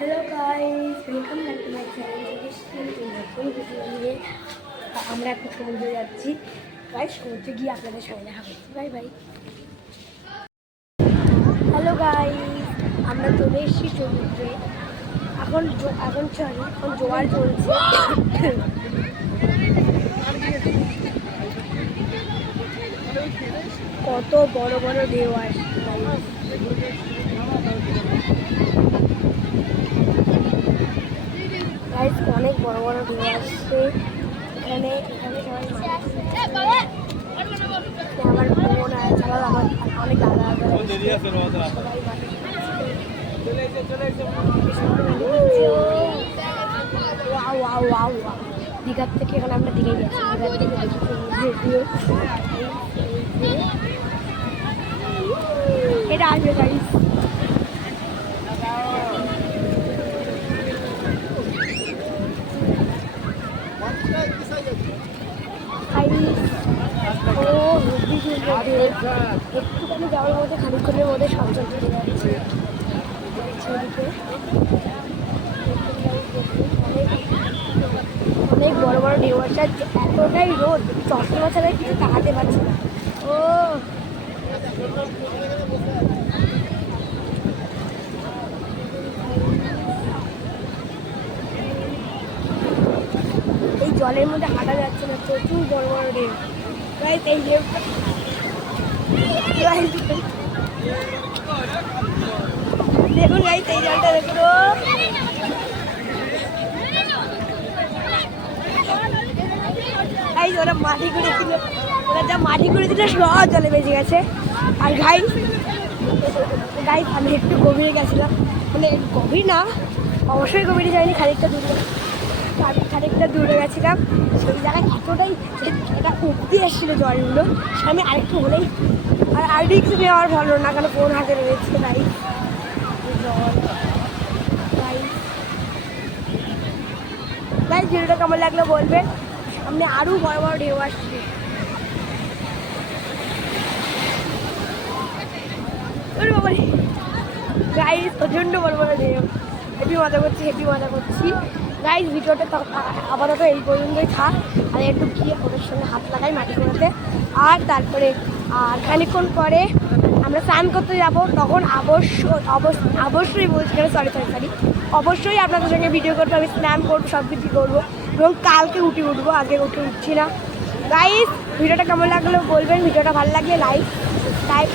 Hello guys, welcome back to my channel. নতুন video নিয়ে আমরা এখন সমুদ্রে যাচ্ছি। গাইস, সমুদ্রে গিয়ে আপনাদের সঙ্গে দেখা করছি। Bye bye. হ্যালো গাইস, আমরা চলে এসেছি সমুদ্রে। এখন জোয়ার চলছে। কত বড় বড় ঢেউ আসছে। গাইস, অনেক বড় বড় ঢেউ আসছে এখানে সবাই আমার বোন আর ছাড়াও আমার অনেক দাদা দীঘার থেকে এখানে আমরা দীঘায় গেছি। এটা আসবে গাইস। একটুখানি যাওয়ার মধ্যে খানিক্ষণের মধ্যে সব চলে যাচ্ছে। অনেক বড় বড় ঢেউ আসছে। এতটাই রোদ, চশমা ছাড়া কিছু তাকাতে পারছে না। ও এই জলের মধ্যে হাঁটা যাচ্ছে না, প্রচুর বড় বড় ঢেউ। গাইস, এই ঢেউটা দেখুন গাইস, এই জলটা দেখুন। গাইস, ওরা মাটি করেছিল, ওরা যা মাটি করেছিল সব জলে বেঁচে গেছে। আর গাইস, আমি একটু গভীরে গেছিলাম, মানে গভীর না, অবশ্যই গভীরে যাইনি, খানিকটা দূরে গেছিলাম। সেই জায়গায় এতটাই এটা উঠতে এসেছিলো জলগুলো, আমি আরেকটু হলেই আর রিক্স নেওয়ার ভালো না, কারণ ফোন হাতে রয়েছে। তাই জল তাই ভিডিওটা কেমন লাগলো বলবেন। সামনে আরও বড় বড় ঢেউ আসছে। গাইস, প্রচণ্ড বড় বড় ঢেউ। হেভি মজা করছি গাইস। ভিডিওটা আপাতত এই পর্যন্তই থাক। আর একটু গিয়ে ওদের সঙ্গে হাত লাগাই মাটি করতে। আর তারপরে খানিক্ষণ পরে আমরা স্নান করতে যাব। তখন অবশ্যই বলছি, সরি অবশ্যই আপনাদের সঙ্গে ভিডিও করবো। আমি স্নান করবো, সব কিছু করবো, এবং কালকে উঠবো, আজকে উঠছি না। গাইস, ভিডিওটা কেমন লাগলো বলবেন। ভিডিওটা ভালো লাগলে লাইক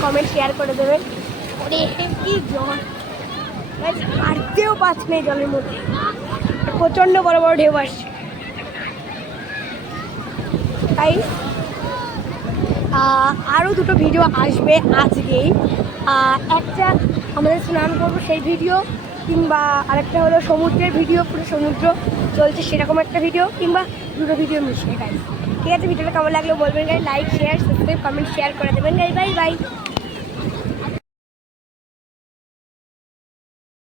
কমেন্ট শেয়ার করে দেবেন। কি জল, হাঁটতেও পারছি না এই জলের মধ্যে, প্রচণ্ড বড় বড় ঢেউ আসছে। তাই আরও দুটো ভিডিও আসবে আজকেই। একটা আমাদের স্নান করবো সেই ভিডিও, কিংবা আরেকটা হলো সমুদ্রের ভিডিও, পুরো সমুদ্র চলছে সেরকম একটা ভিডিও, কিংবা দুটো ভিডিও মিশিয়ে। গাইস, ঠিক আছে, ভিডিওটা কেমন লাগলো বলবেন guys. Like share subscribe comment share করে দেবেন গাইস। Bye bye.